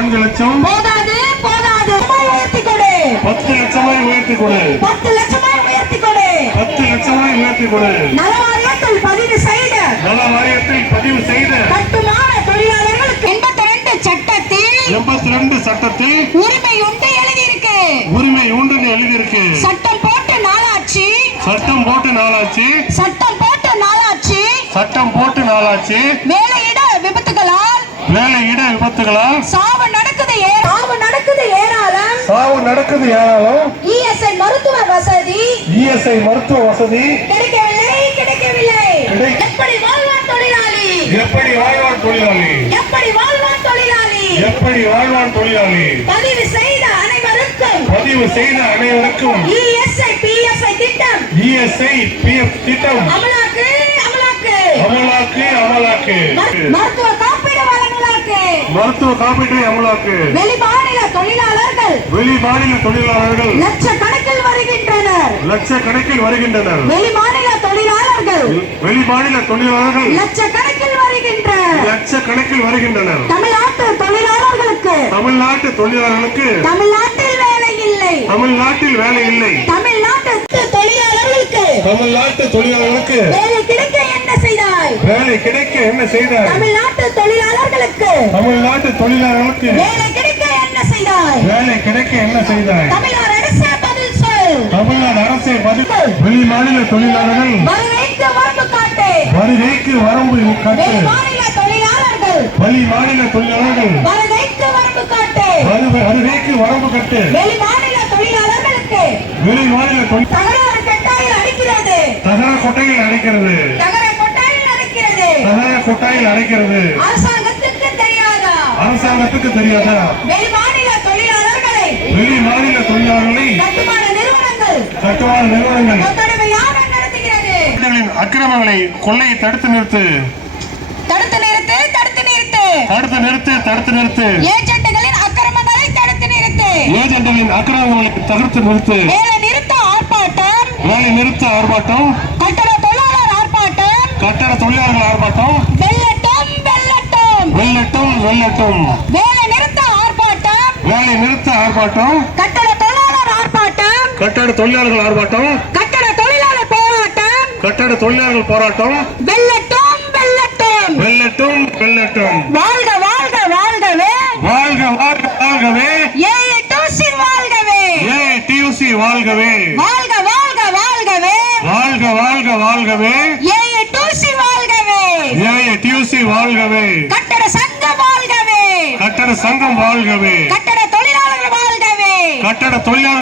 4 லட்சம் போதாது போதாது உயர்த்தி கொடு 10 லட்சமாய் உயர்த்தி கொடு 10 லட்சமாய் உயர்த்தி கொடு 10 லட்சமாய் உயர்த்தி கொடு நல வாரியத்தில் பதிவு செய்த கட்டுமான தொழிலாளர்களுக்கு 82 சட்டத்தில் உரிமை உண்டு எழுதியிருக்கு சட்டம் போட்டு நாளாச்சு வேலையிட விபத்துகளால் சாவு நடக்குது ஏராளம் இஎஸ்ஐ மருத்துவ வசதி கிடைக்கவில்லை எப்படி வாழ்வான் தொழிலாளி பதிவு செய்த அனைவருக்கும் இஎஸ்ஐ பிஎஃப் திட்டம் அமலாக்கு மருத்துவ காப்பீடு அமலாக்கு வெளிமாநில தொழிலாளர்கள் லட்சக்கணக்கில் வருகின்றனர் வெளிமாநில தொழிலாளர்கள் லட்சக்கணக்கில் வருகின்றனர் தமிழ்நாட்டு தொழிலாளர்களுக்கு தமிழ்நாட்டில் வேலை இல்லை தமிழ்நாட்டு தொழிலாளர்களுக்கு வேலை கிடைக்க என்ன செய்தாய் தமிழ்நாட்டு தொழிலாளர்களுக்கு வேலை கிடைக்க என்ன செய்தாய் தமிழ்நாடு அரசே பதில் சொல் வெளிமாநில தொழிலாளர்கள் வருகைக்கு வரம்பு காட்டு வெளிமாநில தொழிலாளர்கள் வருகைக்கு வரம்பு காட்டு வெளிமாநில தொழிலாளர்களுக்கு தகராறு கொட்டையில் அடைக்கிறது அரசாங்கத்துக்கு தெரியாதா வெளிமாநில தொழிலாளர்களை கட்டுமான நிறுவனங்கள் அக்கிரமங்களை கொள்ளையை தடுத்து நிறுத்து ஏஜென்ட்களின் அக்கிரமங்களை தடுத்து நிறுத்து வேலை நிறுத்த ஆர்ப்பாட்டம் கட்டட தொழிலாளர் ஆர்ப்பாட்டம் வெல்லட்டும் வேலை நிறுத்த ஆர்ப்பாட்டம் கட்டட தொழிலாளர்கள் ஆர்ப்பாட்டம் கட்டட தொழிலாளர்கள் போராட்டம் வெல்லட்டும் வாழ்கவே ஏஐடியூசி வாழ்கவே ஏஐடியூசி வாழ்கவே கட்டட சங்கம் வாழ்கவே கட்டட தொழிலாளர்கள்